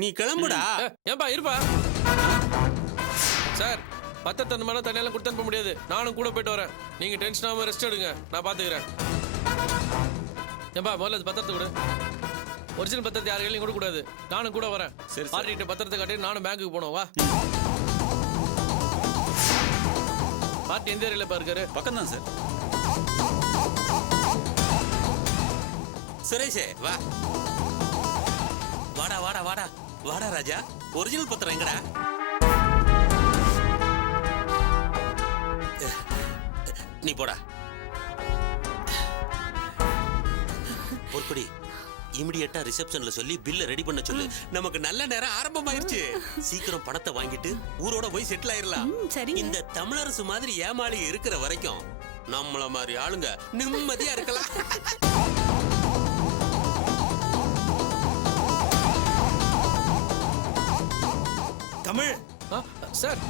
நீ கிளம்புடா. ஏன்பா இருப்பா சார். பத்திரத்தை அந்த மாதிரி தனியெல்லாம் கொடுத்து அனுப்ப முடியாது. நானும் கூட போயிட்டு வரேன். நீங்க டென்ஷன் ஆகாம ரெஸ்ட் எடுங்க, நான் பாத்துக்கிறேன். ஏன்பா முதல்ல பத்திரத்தை கொடு. ஒரிஜினல் பத்திரத்தை யார் கையிலையும் கொடுக்க கூடாது. நானும் கூட வரேன். சரி பார்ட்டிகிட்ட பத்திரத்தை காட்டி நானும் பேங்க்குக்கு போனோம். வா. பார்ட்டி எந்த ஏரியால இருக்காரு? பக்கம் தான் சார். சுரேஷே வா. வாடா வாடா வாடா வாடா ராஜா. ஒரிஜினல் பத்திரம் எங்கடா? நீ போடா. பொறுப்படி இமிடியேட்டா ரிசப்ஷன்ல சொல்லி பில்ல ரெடி பண்ண சொல்லு. நமக்கு நல்ல நேரம் ஆரம்பமாயிருச்சு. சீக்கிரம் பணத்தை வாங்கிட்டு ஊரோட போய் செட்டில் ஆயிரலாம். இந்த தமிழரசு மாதிரி ஏமாளி இருக்கிற வரைக்கும் நம்மள மாதிரி ஆளுங்க நிம்மதியா இருக்கலாம். தமிழ் சார்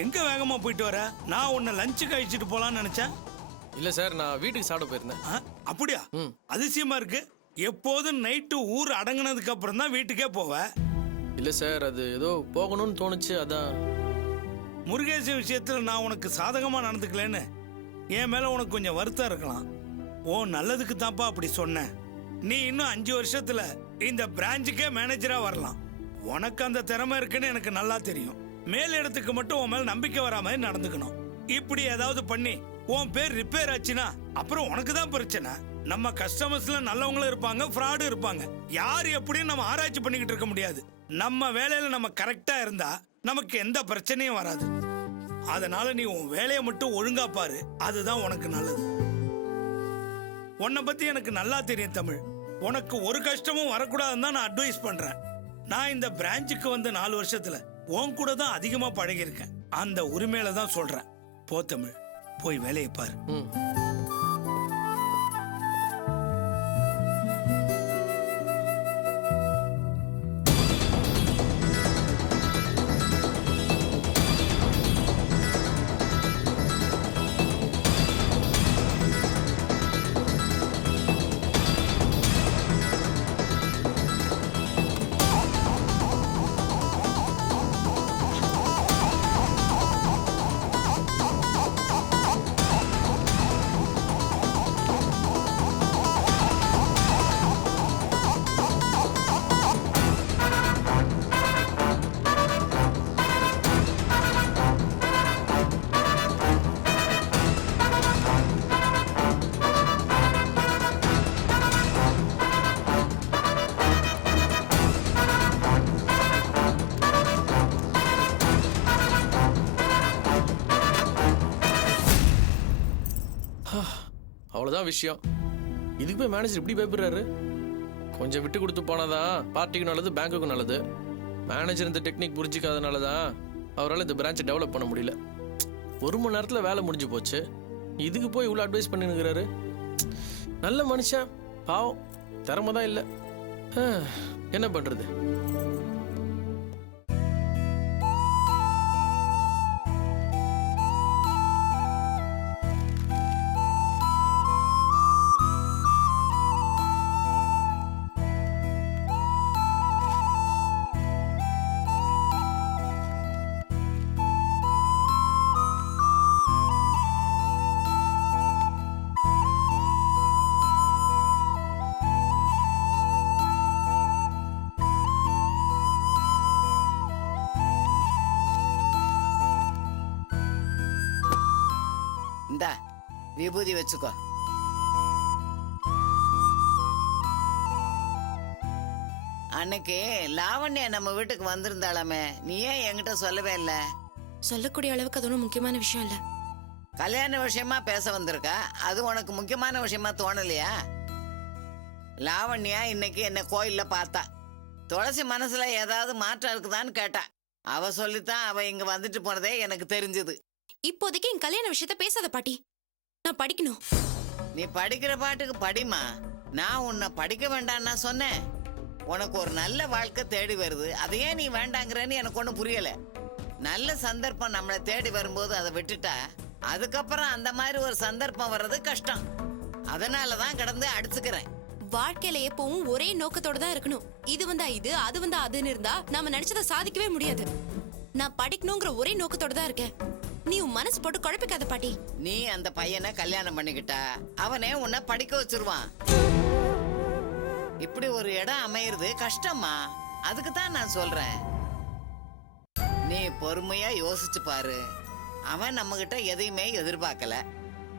எங்க வேகமா போயிட்டு வர? நான் உன்னை லஞ்சு கழிச்சிட்டு போலான்னு நினைச்சேன். இல்ல சார், நான் வீட்டுக்கு சாப்பிட போயிருந்தேன். அப்படியா? அதிசயமா இருக்கு. எப்போதும் நைட்டு ஊர் அடங்கினதுக்கு அப்புறம் தான் வீட்டுக்கே போவ. இல்ல சார், அது ஏதோ போகணும்னு தோணுச்சு, அதான். முருகேச விஷயத்துல நான் உனக்கு சாதகமா நடந்துக்கலன்னு என் மேல உனக்கு கொஞ்சம் வருத்தம் இருக்கலாம். ஓ நல்லதுக்கு தான்ப்பா அப்படி சொன்னேன். நீ இன்னும் 5 வருஷத்துல இந்த பிரான்ச்சுக்கே மேனேஜரா வரலாம். உனக்கு அந்த திறமை இருக்குன்னு எனக்கு நல்லா தெரியும். மேல் இடத்துக்கு மட்டும் உன் மேல நம்பிக்கை வரா மாதிரி நடந்துக்கணும். இப்படி ஏதாவது பண்ணி உன் பேர் ரிப்பேர் ஆச்சுன்னா அப்புறம் உனக்கு தான் பிரச்சனை. நம்ம கஸ்டமர்ஸ்ல நல்லவங்களும் இருப்பாங்க, ஃப்ராடும் இருப்பாங்க. யார் எப்படின்னு நம்ம ஆராய்ச்சி பண்ணிக்கிட்டு இருக்க முடியாது. நம்ம வேலையில நம்ம கரெக்டா இருந்தா நமக்கு எந்த பிரச்சனையும் வராது. அதனால நீ உன் வேலையை மட்டும் ஒழுங்கா பாரு, அதுதான் உனக்கு நல்லது. உன்னை பத்தி எனக்கு நல்லா தெரியும் தமிழ். உனக்கு ஒரு கஷ்டமும் வரக்கூடாதுன்னு தான் நான் அட்வைஸ் பண்றேன். நான் இந்த பிரான்ச்சுக்கு வந்த 4 வருஷத்துல உன் கூட தான் அதிகமா பழகிருக்கேன். அந்த உரிமையில தான் சொல்றேன். போ தமிழ், போய் வேலையை பாரு. அவ்வளவுதான் விஷயம். இதுக்கு போய் மேனேஜர் இப்படி பயப்படுறாரு. கொஞ்சம் விட்டு கொடுத்து போனாதான் பார்ட்டிக்கு நல்லது, பேங்க்குக்கும் நல்லது. மேனேஜர் இந்த டெக்னிக் புரிஞ்சிக்காதனாலதான் அவரால் இந்த பிரான்ச்சை டெவலப் பண்ண முடியல. 1 மணி நேரத்தில் வேலை முடிஞ்சு போச்சு. இதுக்கு போய் இவ்வளோ அட்வைஸ் பண்ணினுக்கிறாரு. நல்ல மனுஷன், பாவம், திறமை தான் இல்லை. என்ன பண்றது? விபூதி வச்சுக்கோ. அன்னைக்கு லாவண்யா நம்ம வீட்டுக்கு வந்திருந்தாளாமே, நீ ஏன் என்கிட்ட சொல்லவே இல்லை? சொல்லக்கூடிய அளவுக்கு அது ஒன்றும் முக்கியமான விஷயம் இல்ல. கல்யாண விஷயமா பேச வந்திருக்கா, அது உனக்கு முக்கியமான விஷயமா தோணலையா? லாவண்யா இன்னைக்கு என்ன கோயில்ல பார்த்தா. துளசி மனசுல ஏதாவது மாற்றம் இருக்குதான்னு கேட்டா. அவ சொல்லித்தான் அவ இங்க வந்துட்டு போனதே எனக்கு தெரிஞ்சது. இப்போதைக்கு என் கல்யாண விஷயத்த பேசாத பாட்டி. நான் படிக்கணும். நீ படிக்கிற பாட்டுக்கு படிமா. நான் உன்னை படிக்க வேண்டான்னா சொன்னேன். உனக்கு ஒரு நல்ல வாழ்க்கை தேடி வருது, அதையே நீ வேண்டாங்கிறன்னு எனக்கு ஒன்றும் புரியல. நல்ல சந்தர்ப்பம் நம்மளை தேடி வரும்போது அதை விட்டுட்டா அதுக்கப்புறம் அந்த மாதிரி ஒரு சந்தர்ப்பம் வர்றது கஷ்டம். அதனாலதான் கடந்து அடிச்சுக்கிறேன். வாழ்க்கையில எப்பவும் ஒரே நோக்கத்தோட தான் இருக்கணும். இது வந்தா இது, அது வந்தா அதுன்னு இருந்தா நாம நினைச்சதை சாதிக்கவே முடியாது. நான் படிக்கணுங்கிற ஒரே நோக்கத்தோட தான் இருக்கேன். நீ உன் மனசு போட்டு குழப்பிக்காத பாட்டி. நீ அந்த பையனை கல்யாணம் பண்ணிக்கிட்டா அவனே உன்னை படிக்க வச்சிருவான். இப்படி ஒரு இடம் அமையிறது கஷ்டமா? அதுக்கு தான் நான் சொல்றேன், நீ பொறுமையா யோசிச்சு பாரு. அவன் நம்ம கிட்ட எதையுமே எதிர்பார்க்கல.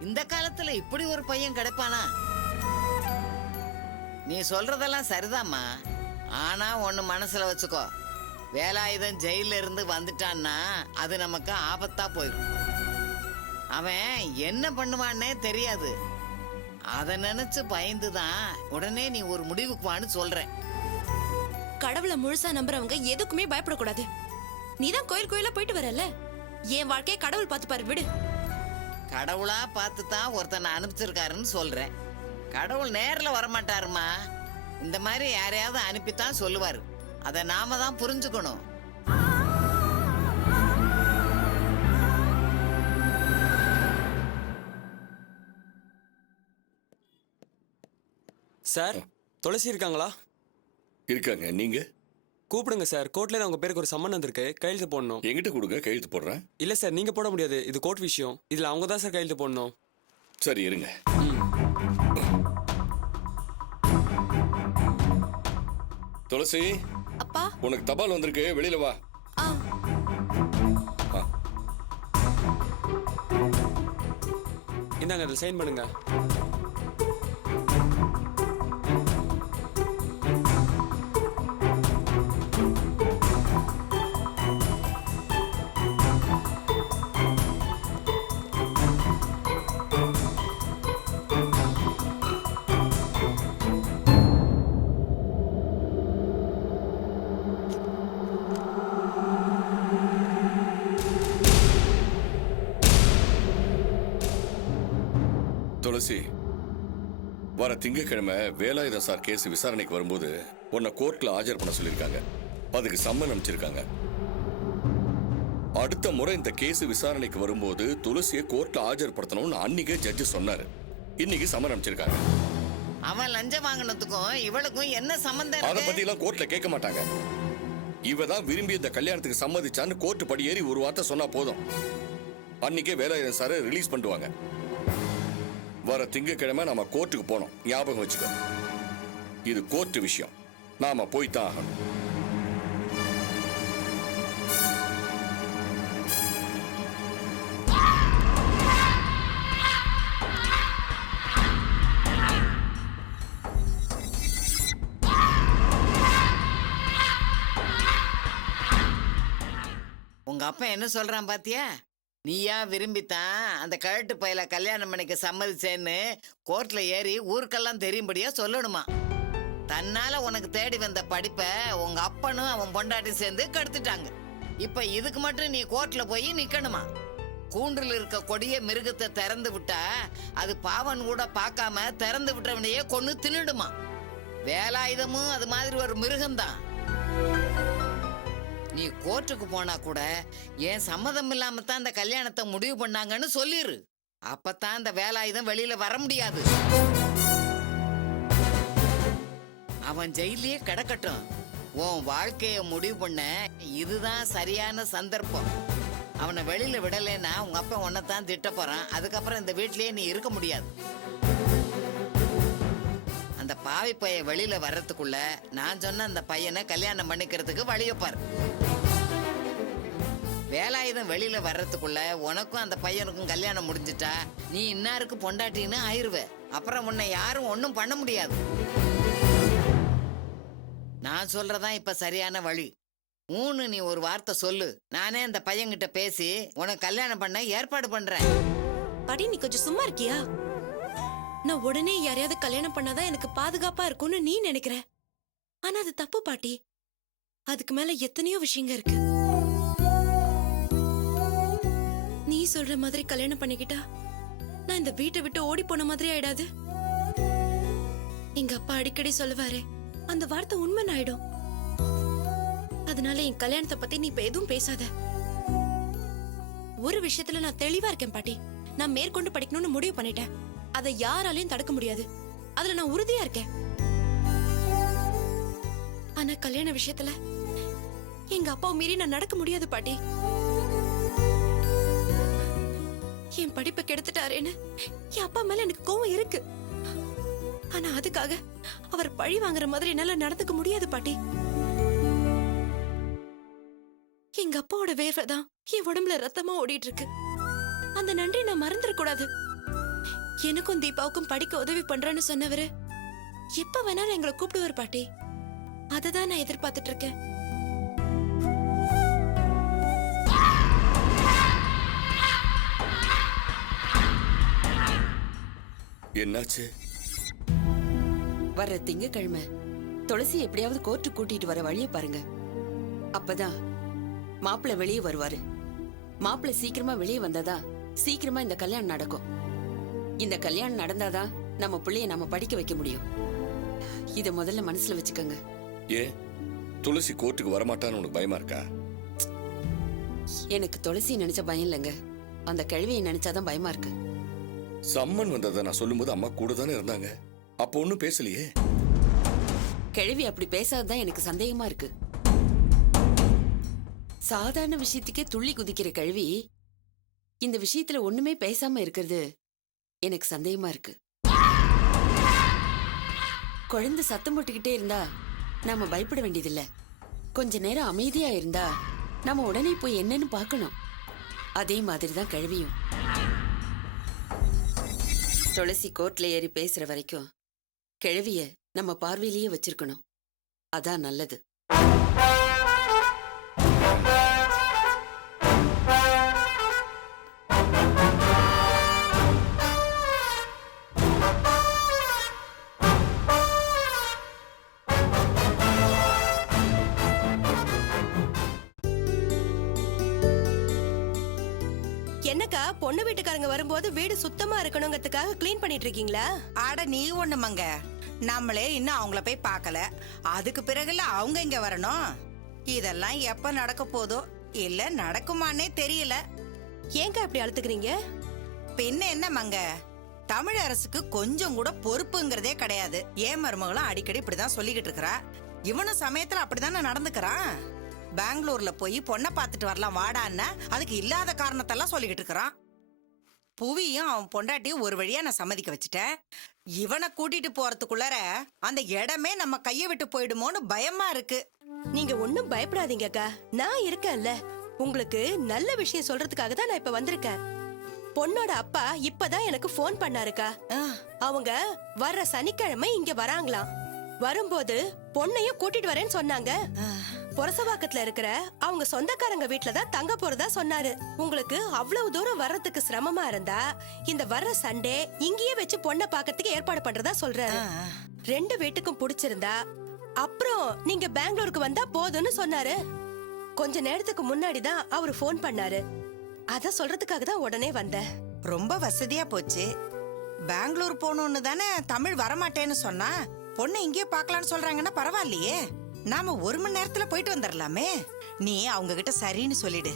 இந்த காலத்துல இப்படி ஒரு பையன் கிடைப்பானா? நீ சொல்றதெல்லாம் சரிதாம்மா. ஆனா ஒண்ணு மனசுல வச்சுக்கோ, வேலாயுதம் ஜெயில இருந்து வந்துட்டான்னா அது நமக்கு ஆபத்தா போயிடும். அவன் என்ன பண்ணுவான்னே தெரியாது. அத நினைச்சு பயந்துதான் உடனே நீ ஒரு முடிவுக்கு வான்னு சொல்றேன். கடவுளை முழுசா நம்புறவங்க எதுக்குமே பயப்படக்கூடாது. நீதான் கோயில் கோயிலா போயிட்டு வரல, என் வாழ்க்கைய கடவுள் பார்த்து பாரு, விடு. கடவுளா பார்த்து தான் ஒருத்தனை அனுப்பிச்சிருக்காருன்னு சொல்றேன். கடவுள் நேர்ல வரமாட்டாருமா. இந்த மாதிரி யாரையாவது அனுப்பித்தான் சொல்லுவாரு. அதை நாம தான் புரிஞ்சுக்கணும். சார், துளசி இருக்காங்களா? இருக்காங்க. நீங்க கூப்பிடுங்க சார். கோர்ட்ல உங்க பேருக்கு ஒரு சம்மன் வந்திருக்கு, கையெழுத்து போடணும். எங்கிட்ட கொடுங்க, கையெழுத்து போடுறேன். இல்ல சார், நீங்க போட முடியாது, இது கோர்ட் விஷயம். இதுல அவங்க தான் சார் கையெழுத்து போடணும். சரி இருங்க. துளசி, அப்பா. உனக்கு தபால் வந்திருக்கு, வெளியில வா. ஆ. இந்தாங்க, அதில் சைன் பண்ணுங்க. துளசி, வர திங்கக்கிழமை வேலாயுதம் சார் கேஸ் விசாரணைக்கு வரும்போது உன்னை கோர்ட்ல ஆஜர் பண்ண சொல்லியிருக்காங்க. அதுக்கு சம்மன் அனுப்பிச்சிருக்காங்க. அடுத்த முறை இந்த கேஸ் விசாரணைக்கு வரும்போது துளசியை கோர்ட்ல ஆஜர்படுத்தணும்னு அன்னைக்கே ஜட்ஜு சொன்னாரு. இன்னைக்கு சம்மன் அனுப்பிச்சிருக்காங்க. அவன் லஞ்சம் வாங்கினதுக்கும் இவளுக்கும் என்ன சம்பந்தம்? அதை பத்தி எல்லாம் கோர்ட்ல கேட்க மாட்டாங்க. இவ தான் விரும்பி இந்த கல்யாணத்துக்கு சம்மதிச்சான்னு கோர்ட் படி ஏறி ஒரு வார்த்தை சொன்னா போதும். அன்னைக்கே வேலாயுதம் சாரை ரிலீஸ் பண்ணுவாங்க. வர திங்கக்கிழமை நாம கோர்ட்டுக்கு போனோம், ஞாபகம் வச்சுக்கோ. இது கோர்ட் விஷயம், நாம போய்தான் ஆகணும். உங்க அப்பா என்ன சொல்றான் பாத்தியா? நீயா விரும்பித்தான் அந்த கழட்டு பையில கல்யாணம் பண்ணிக்க சம்மதிச்சேன்னு கோர்ட்ல ஏறி ஊருக்கெல்லாம் தெரியும்படியா சொல்லணுமா. தன்னால உனக்கு தேடி வந்த படிப்பை உங்க அப்பனும் அவன் பொண்டாட்டி சேர்ந்து கெடுத்துட்டாங்க. இப்ப இதுக்கு மட்டும் நீ கோர்ட்ல போய் நிக்கணுமா? கூண்டில் இருக்க கொடிய மிருகத்தை திறந்து விட்டா அது பாவன் கூட பார்க்காம திறந்து விட்டவனையே கொன்னு தின்னுடுமா. வேலாயுதமும் அது மாதிரி ஒரு மிருகம்தான். நீ கோர்ட்டுக்கு போனா கூட ஏன் சம்மதம் இல்லாம தான் அந்த கல்யாணத்தை முடிவு பண்ணாங்கன்னு சொல்லிரு. அப்பதான் அந்த வேலாயுதம் வெளியில வர முடியாது. அவன் ஜெயிலே கிடக்கட்டும். உன் வாழ்க்கைய முடிவு பண்ண இதுதான் சரியான சந்தர்ப்பம். அவனை வெளியில விடலைன்னா உங்க அப்பா உன்னைத்தான் திட்ட போறான். அதுக்கப்புறம் இந்த வீட்லயே நீ இருக்க முடியாது. அந்த பாவி பைய வெளியில வர்றதுக்குள்ள நான் சொன்ன அந்த பையனை கல்யாணம் பண்ணிக்கிறதுக்கு வழியப்பாரு. வேலாயுதம் வெளியில வர்றதுக்குள்ள உனக்கும் அந்த பையனுக்கும் கல்யாணம் முடிஞ்சிட்டா நீ இன்னாருக்கு பொண்டாட்டின்னு ஆயிருவ. அப்புறம் உன்னை யாரும் ஒன்னும் பண்ண முடியாது. நான் சொல்றதான் இப்ப சரியான வழி. நீ ஒரு வார்த்தை சொல்லு, நானே அந்த பையன்கிட்ட பேசி உனக்கு கல்யாணம் பண்ண ஏற்பாடு பண்றேன். பாட்டி, நீ கொஞ்சம் சும்மா இருக்கியா? நான் உடனே யாரையாவது கல்யாணம் பண்ணாதான் எனக்கு பாதுகாப்பா இருக்கும்னு நீ நினைக்கிற. ஆனா அது தப்பு பாட்டி. அதுக்கு மேல எத்தனையோ விஷயங்க இருக்கு. நீ சொல்ற மாதிரி கல்யாணம் பண்ணிக்கிட்டா நான் இந்த வீட்டை விட்டு ஓடி போன மாதிரி ஆயிடாது? எங்க அப்பா அடிக்கடி சொல்லுவாரு, அந்த வார்த்தை உண்மை ஆயிடும். அதனால என் கல்யாணத்தை பத்தி நீ இப்ப எதுவும் பேசாத. ஒரு விஷயத்துல நான் தெளிவா இருக்கேன் பாட்டி. நான் மேற்கொண்டு படிக்கணும்னு முடிவு பண்ணிட்டேன். அதை யாராலையும் தடுக்க முடியாது. அதுல நான் உறுதியா இருக்கேன். ஆனா கல்யாண விஷயத்துல எங்க அப்பாவை மீறி நான் நடக்க முடியாது பாட்டி. என் படிப்பை கெடுத்துட்டாரேன்னு என் அப்பா மேல எனக்கு கோவம் இருக்கு. ஆனா அதுக்காக அவர் பழி வாங்குற மாதிரி என்னால நடந்துக்க முடியாது பாட்டி. எங்க அப்பாவோட வேர்வை தான் என் உடம்புல ரத்தமா ஓடிட்டு இருக்கு. அந்த நன்றி நான் மறந்துட கூடாது. எனக்கும் தீபாவுக்கும் படிக்க உதவி பண்றேன்னு சொன்னவரு எப்ப வேணாலும் எங்களை கூப்பிடுவார் பாட்டி. அததான் நான் எதிர்பார்த்துட்டு இருக்கேன். என்னாச்சு? வர்ற திங்கக்கிழமை துளசி எப்படியாவது கோர்ட்டு கூட்டிட்டு வர வழியை பாருங்க. அப்பதான் மாப்பிள்ளை வெளியே வருவாரு. மாப்பிள்ளை சீக்கிரமா வெளியே வந்தாதான் சீக்கிரமா இந்த கல்யாணம் நடக்கும். இந்த கல்யாணம் நடந்தாதான் நம்ம பிள்ளைய நம்ம படிக்க வைக்க முடியும். இத முதல்ல மனசுல வச்சுக்கோங்க. ஏன் துளசி கோர்ட்டுக்கு வரமாட்டான்னு உனக்கு பயமா இருக்கா? எனக்கு துளசி நினைச்ச பயம் இல்லைங்க, அந்த கிழவியை நினைச்சாதான் பயமா இருக்கு. சம்மன் வந்ததை நான் சொல்லும்போது அம்மா கூட தானே இருந்தாங்க. அப்போ ஒன்னும் பேசலையே. கிழவி அப்படி பேசாததான் எனக்கு சந்தேகமா இருக்கு. சாதாரண விஷயத்துக்கே துள்ளி குதிக்கிற கிழவி இந்த விஷயத்துல ஒண்ணுமே பேசாம இருக்கிறது எனக்கு சந்தேகமா இருக்கு. குழந்தை சத்தம் போட்டுக்கிட்டே இருந்தா நாம பயப்பட வேண்டியதில்லை. கொஞ்ச நேரம் அமைதியா இருந்தா நாம உடனே போய் என்னன்னு பார்க்கணும். அதே மாதிரிதான் கிழவியும். துளசி கோர்ட்ல ஏறி பேசுற வரைக்கும் கிழவிய நம்ம பார்வையிலேயே வச்சிருக்கணும். அதான் நல்லது. என்னக்கா பொண்ணு வீட்டுக்காரங்க வரும்போது வீடு சுத்தமா இருக்கணுங்கிறதுக்காக க்ளீன் பண்ணிட்டு இருக்கீங்களா? ஆட நீ ஒண்ணுமங்க, நம்மளே இன்னும் அவங்கள போய் பார்க்கல. அதுக்கு பிறகுல அவங்க இங்க வரணும். இதெல்லாம் எப்ப நடக்க போதோ இல்ல நடக்குமானே தெரியல. ஏங்க அப்படி அழுத்துக்கிறீங்க? பின்ன என்ன மங்க, தமிழ் அரசுக்கு கொஞ்சம் கூட பொறுப்புங்கிறதே கிடையாது. ஏன் மருமகளும் அடிக்கடி இப்படிதான் சொல்லிக்கிட்டு இருக்கிறா. இவனும் சமயத்துல அப்படிதானே நடந்துக்கிறான். பெங்களூர்ல போய் பொண்ணை பார்த்துட்டு வரலாம் வாடான்னா அதுக்கு இல்லாத காரணத்தெல்லாம் சொல்லிக்கிட்டு இருக்கிறான். புவியும் அவன் பொண்டாட்டியும் ஒரு வழியா நான் சம்மதிக்க வச்சுட்டேன். இவனை கூட்டிட்டு போறதுக்குள்ளார அந்த இடமே நம்ம கையை விட்டு போயிடுமோன்னு பயமா இருக்கு. நீங்க ஒண்ணும் பயப்படாதீங்க அக்கா, நான் இருக்கேன்ல. உங்களுக்கு நல்ல விஷயம் சொல்றதுக்காக தான் நான் இப்ப வந்திருக்கேன். பொண்ணோட அப்பா இப்பதான் எனக்கு போன் பண்ணாருக்கா. அவங்க வர்ற சனிக்கிழமை இங்க வராங்களாம். வரும்போது பொண்ணையும் கூட்டிட்டு வரேன்னு சொன்னாங்க. பொரசவாக்கத்துல இருக்கிற அவங்க சொந்தக்காரங்க வீட்டுலதான் தங்க போறதா சொன்னாரு. உங்களுக்கு அவ்வளவு தூரம் வர்றதுக்கு சிரமமா இருந்தா இந்த வர்ற சண்டே இங்கேயே வச்சு பொண்ணை பாக்கிறதுக்கு ஏற்பாடு பண்றதா சொல்றாரு. ரெண்டு வீட்டுக்கும் பிடிச்சிருந்தா அப்புறம் நீங்க பெங்களூருக்கு வந்தா போதும்னு சொன்னாரு. கொஞ்ச நேரத்துக்கு முன்னாடிதான் அவரு போன் பண்ணாரு. அத சொல்றதுக்காக தான் உடனே வந்தேன். ரொம்ப வசதியா போச்சு. பெங்களூர் போகணும்னு தானே தமிழ் வரமாட்டேன்னு சொன்னா, பொண்ணு இங்கேயே பாக்கலாம்னு சொல்றாங்கன்னா பரவாயில்லையே. நாம ஒரு மணி நேரத்துல போயிட்டு வந்துடலாமே. நீ அவங்க கிட்ட சரின்னு சொல்லிடு.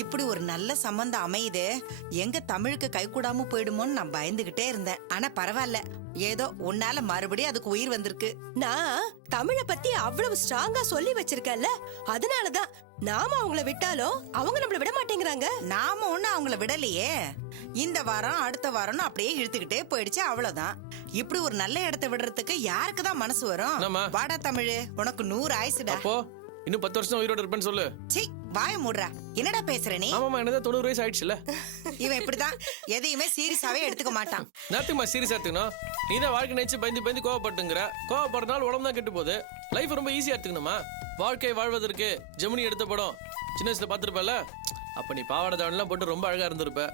இப்படி ஒரு நல்ல சம்பந்தம் அமையுது. எங்க தமிழுக்கு கை கூடாம போயிடுமோன்னு நான் பயந்துகிட்டே இருந்தேன். ஆனா பரவாயில்ல, ஏதோ உன்னால மறுபடியும் அதுக்கு உயிர் வந்திருக்கு. நான் தமிழை பத்தி அவ்வளவு ஸ்ட்ராங்கா சொல்லி வச்சிருக்கேன்ல, அதனாலதான் நாம அவங்கள விட்டாலும் அவங்க நம்மள விட மாட்டேங்கிறாங்க. நாம ஒண்ணு அவங்கள விடலையே. இந்த வாரம் அடுத்த வாரம்னு அப்படியே இழுத்துக்கிட்டே போயிடுச்சு, அவ்வளவுதான். இப்படி ஒரு நல்ல இடத்தை விடுறதுக்கு யாருக்குதான் மனசு வரும்? வாடா தமிழ், உனக்கு 100 ஆயுசுடா. அப்போ இன்னும் 10 வருஷம் உயிரோட இருப்பேன்னு சொல்லு. சீ, வாய மூடுறா. என்னடா பேசுற நீ? ஆமாமா, என்னதான் 90 வயசு ஆயிடுச்சுல. இவன் இப்படிதான் எதையுமே சீரியஸாவே எடுத்துக்க மாட்டான். நேரத்துக்குமா சீரியஸ் எடுத்துக்கணும்? நீ தான் வாழ்க்கை நினைச்சு பயந்து கோவப்பட்டுங்கிற. கோவப்படுறதுனால உடம்பு தான் கெட்டு போகுது. லைஃப் ரொம்ப ஈஸியா எடுத்துக்கணுமா? வாழ்க்கை வாழ்வதற்கு ஜெமினி எடுத்த படம் சின்ன வயசுல பாத்துருப்பல. அப்ப நீ பாவாடை தாவணெல்லாம் போட்டு ரொம்ப அழகா இருந்திருப்ப.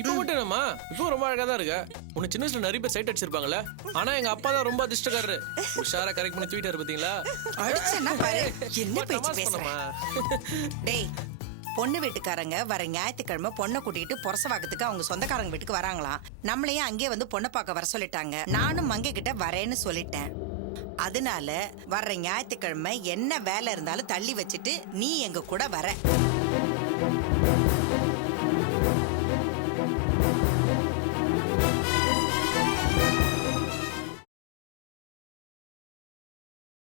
இப்ப மட்டும் என்னம்மா, இப்போ ரொம்ப அழகா தான் இருக்க. உன்னை சின்ன வயசுல நிறைய பேர் சைட் அடிச்சிருப்பாங்கல்ல. ஆனா எங்க அப்பா தான் ரொம்ப அதிர்ஷ்டக்காரரு. உஷாரா கரெக்ட் பண்ணி தூக்கிட்டாரு பாத்தீங்களா? அடிச்சேன்னா பாரு, என்ன பேச்சு பேசுற? பண்ணமா டேய், பொண்ணு வீட்டுக்காரங்க வர ஞாயிற்றுக்கிழமை பொண்ணை கூட்டிகிட்டு பொரசவாக்கத்துக்கு அவங்க சொந்தக்காரங்க வீட்டுக்கு வராங்களாம். நம்மளையும் அங்கேயே வந்து பொண்ணை பார்க்க வர சொல்லிட்டாங்க. நானும் மங்க கிட்ட வரேன்னு சொல்லிட்டேன். அதனால வர்ற ஞாயிற்றுக்கிழமை என்ன வேலை இருந்தாலும் தள்ளி வச்சுட்டு நீ எங்க கூட வர.